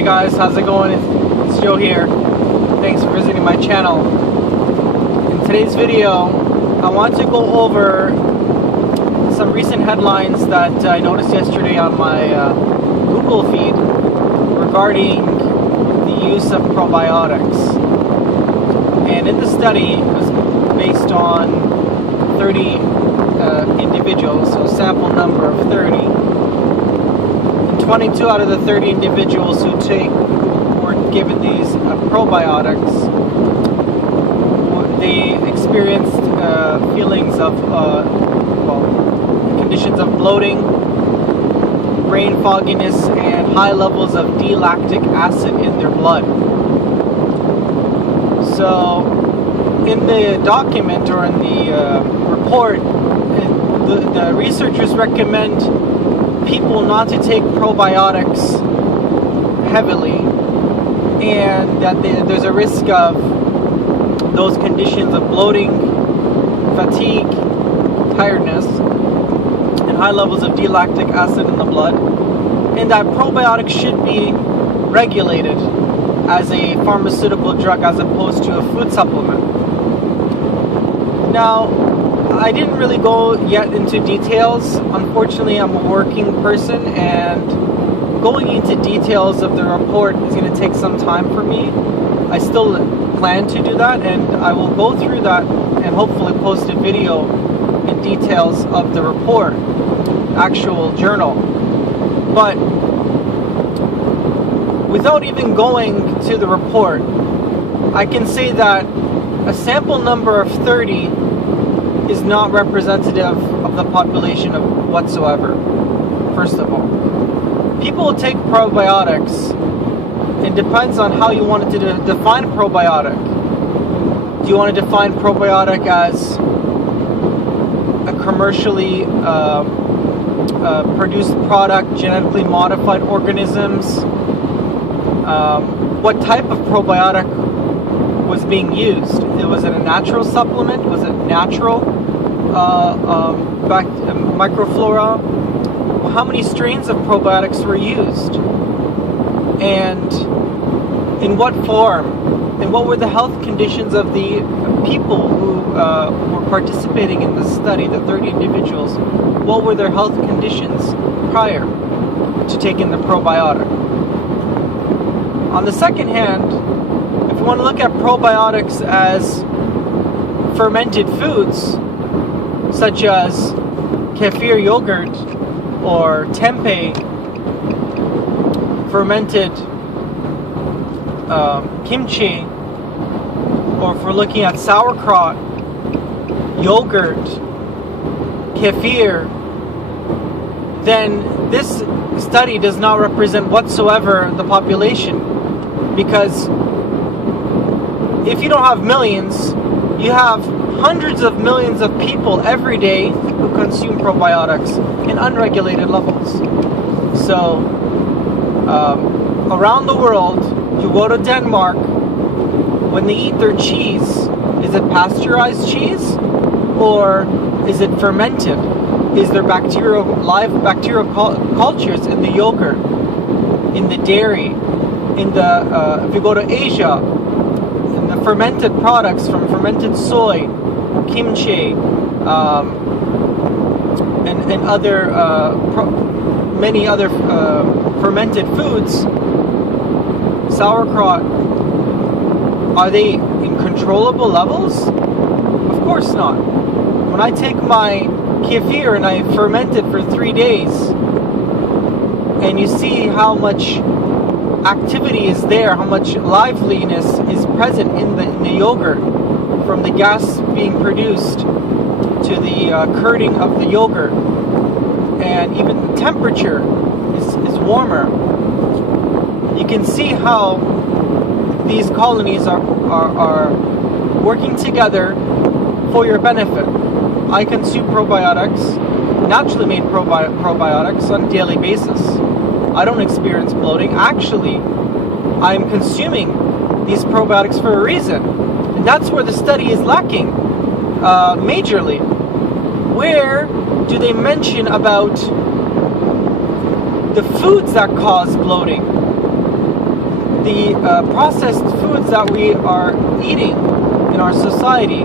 Hey guys, how's it going? It's Joe here. Thanks for visiting my channel. In today's video, I want to go over some recent headlines that I noticed yesterday on my Google feed regarding the use of probiotics. And in the study, it was based on 30 individuals, so sample number of 30. And 22 out of the 30 individuals who were given these probiotics, they experienced feelings of conditions of bloating, brain fogginess, and high levels of D-lactic acid in their blood. So in the document, or in the report, the researchers recommend people not to take probiotics heavily, and that there's a risk of those conditions of bloating, fatigue, tiredness, and high levels of D-lactic acid in the blood, and that probiotics should be regulated as a pharmaceutical drug as opposed to a food supplement. Now, I didn't really go yet into details. Unfortunately, I'm a working person, and going into details of the report is going to take some time for me. I still plan to do that, and I will go through that and hopefully post a video in details of the report, actual journal. But without even going to the report, I can say that a sample number of 30 is not representative of the population whatsoever. First of all, people take probiotics. It depends on how you want to define probiotic. Do you want to define probiotic as a commercially produced product, genetically modified organisms? What type of probiotic was being used? Was it a natural supplement? Was it natural microflora? How many strains of probiotics were used? And in what form? And what were the health conditions of the people who were participating in this study, the 30 individuals? What were their health conditions prior to taking the probiotic? On the second hand, if you want to look at probiotics as fermented foods, such as kefir yogurt or tempeh, fermented kimchi, or if we're looking at sauerkraut, yogurt, kefir, then this study does not represent whatsoever the population. Because if you don't have millions, you have hundreds of millions of people every day who consume probiotics in unregulated levels. So around the world, you go to Denmark, when they eat their cheese, is it pasteurized cheese or is it fermented? Is there live bacterial cultures in the yogurt, in the dairy, in the if you go to Asia, in the fermented products from fermented soy, kimchi, and other many other fermented foods, sauerkraut, are they in controllable levels? Of course not. When I take my kefir and I ferment it for 3 days, and you see how much activity is there, how much liveliness is present in the yogurt, from the gas being produced to the curding of the yogurt, and even the temperature is warmer. You can see how these colonies are working together for your benefit. I consume probiotics, naturally made probiotics, on a daily basis. I don't experience bloating. Actually, I'm consuming these probiotics for a reason. And that's where the study is lacking majorly. Where do they mention about the foods that cause bloating? the processed foods that we are eating in our society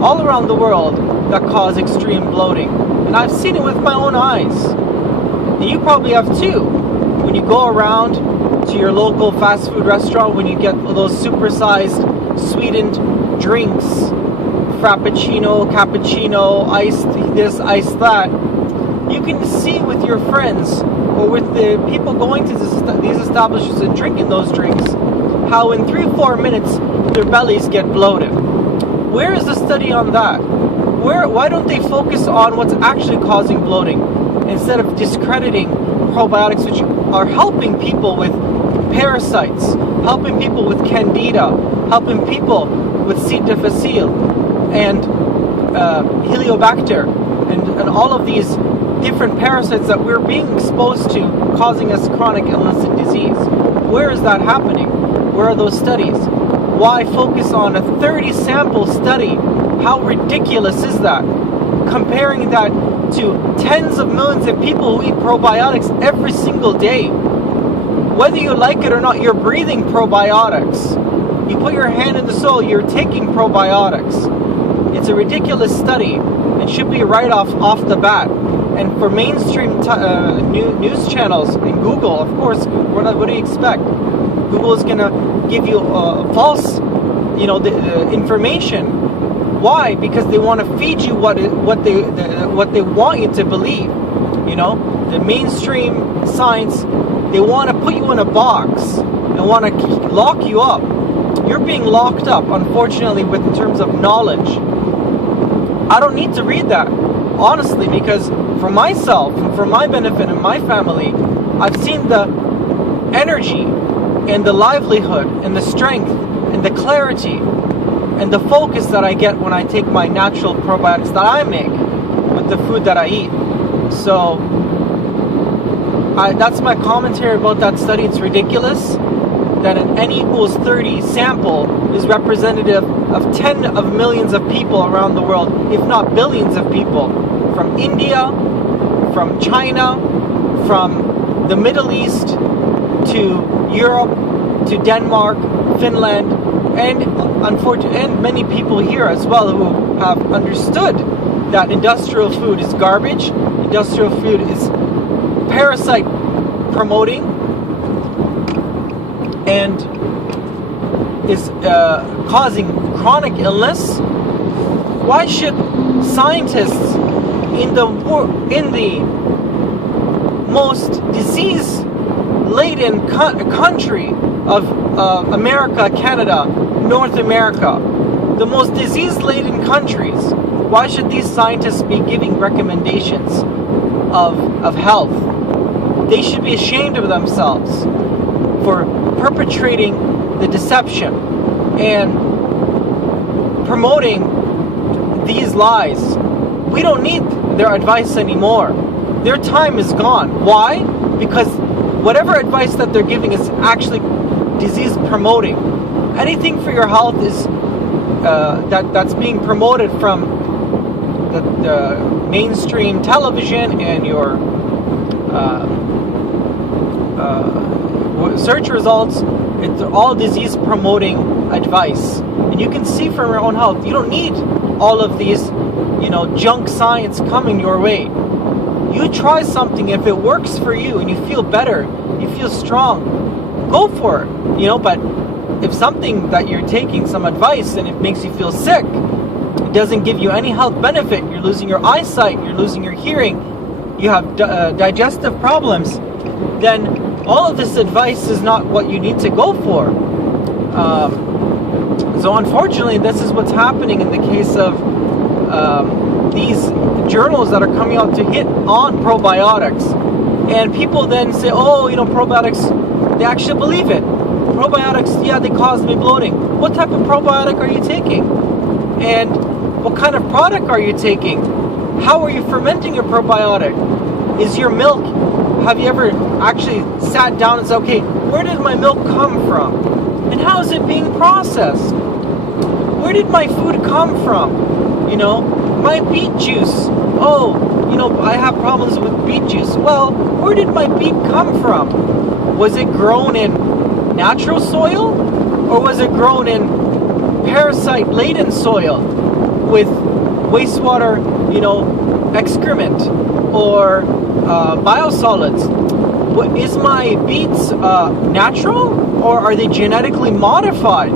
all around the world that cause extreme bloating. And I've seen it with my own eyes. And you probably have too. When you go around to your local fast food restaurant, when you get those supersized sweetened drinks, frappuccino, cappuccino, iced this, iced that, you can see with your friends or with the people going to these establishments and drinking those drinks, how in 3-4 minutes their bellies get bloated. Where is the study on that? Why don't they focus on what's actually causing bloating instead of discrediting probiotics, which are helping people with parasites, helping people with candida, helping people with C. difficile and Heliobacter and all of these different parasites that we're being exposed to, causing us chronic illness and disease. Where is that happening? Where are those studies? Why focus on a 30 sample study? How ridiculous is that? Comparing that to tens of millions of people who eat probiotics every single day. Whether you like it or not, you're breathing probiotics. You put your hand in the soil, you're taking probiotics. It's a ridiculous study and should be right off the bat. And for mainstream news channels and Google, of course, what do you expect? Google is going to give you false, the information. Why? Because they want to feed you what they want you to believe. The mainstream science, they want to put you in a box and want to lock you up. You're being locked up, unfortunately, in terms of knowledge. I don't need to read that, honestly, because for myself and for my benefit and my family, I've seen the energy and the livelihood and the strength and the clarity and the focus that I get when I take my natural probiotics that I make with the food that I eat. So that's my commentary about that study. It's ridiculous that an N equals 30 sample is representative of 10 of millions of people around the world, if not billions of people, from India, from China, from the Middle East, to Europe, to Denmark, Finland, and many people here as well who have understood that industrial food is garbage, industrial food is parasite promoting, and is causing chronic illness. Why should scientists in the most disease-laden country of America, Canada, North America, the most disease-laden countries, why should these scientists be giving recommendations of health? They should be ashamed of themselves for perpetrating the deception and promoting these lies. We don't need their advice anymore. Their time is gone. Why? Because whatever advice that they're giving is actually disease promoting. Anything for your health is that's being promoted from the mainstream television and your search results. It's all disease promoting advice, and you can see from your own health. You don't need all of these junk science coming your way. You try something. If it works for you and you feel better, you feel strong, go for it. But if something that you're taking some advice and it makes you feel sick, it doesn't give you any health benefit, you're losing your eyesight, you're losing your hearing, you have digestive problems, then all of this advice is not what you need to go for. So unfortunately, this is what's happening in the case of these journals that are coming out to hit on probiotics. And people then say, oh, probiotics, they actually believe it. Probiotics, yeah, they cause me bloating. What type of probiotic are you taking? And what kind of product are you taking? How are you fermenting your probiotic? Is your milk, have you ever actually sat down and said, okay, where did my milk come from? And how is it being processed? Where did my food come from? My beet juice. Oh, I have problems with beet juice. Well, where did my beet come from? Was it grown in natural soil, or was it grown in parasite-laden soil with wastewater, excrement or biosolids? Is my beets natural, or are they genetically modified?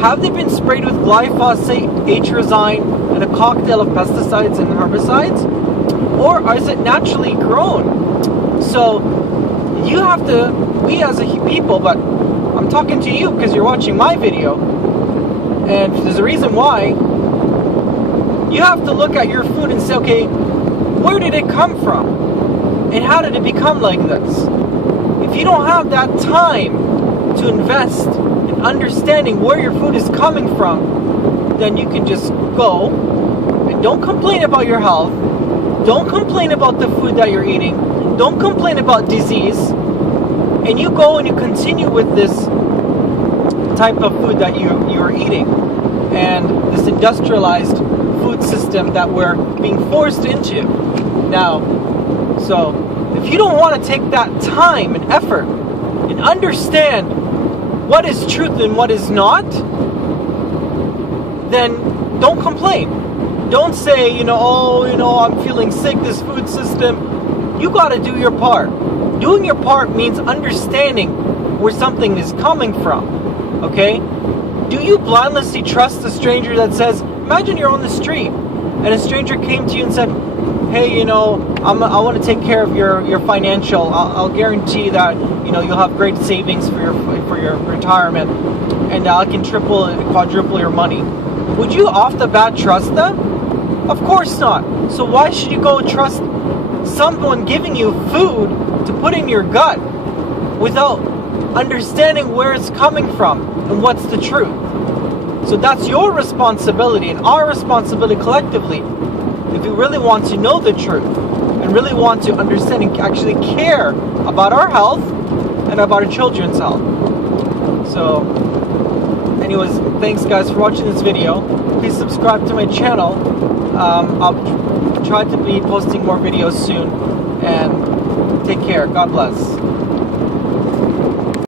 Have they been sprayed with glyphosate, atrazine, and a cocktail of pesticides and herbicides? Or is it naturally grown? So you have to, we as a people, but I'm talking to you because you're watching my video, and there's a reason why. You have to look at your food and say, okay, where did it come from? And how did it become like this? If you don't have that time to invest in understanding where your food is coming from, then you can just go and don't complain about your health. Don't complain about the food that you're eating. Don't complain about disease. And you go and you continue with this type of food that you are eating, and this industrialized food system that we're being forced into now. So if you don't want to take that time and effort and understand what is truth and what is not, then don't complain. Don't say, I'm feeling sick, this food system. You got to do your part. Doing your part means understanding where something is coming from, okay? Do you blindlessly trust a stranger that says, imagine you're on the street and a stranger came to you and said, hey, I want to take care of your financial. I'll guarantee that you'll have great savings for your retirement, and I can triple and quadruple your money. Would you off the bat trust them? Of course not. So why should you go trust someone giving you food to put in your gut without understanding where it's coming from and what's the truth? So that's your responsibility and our responsibility collectively. If we really want to know the truth and really want to understand and actually care about our health and about our children's health. So anyways, thanks guys for watching this video. Please subscribe to my channel. I'll try to be posting more videos soon, and take care. God bless.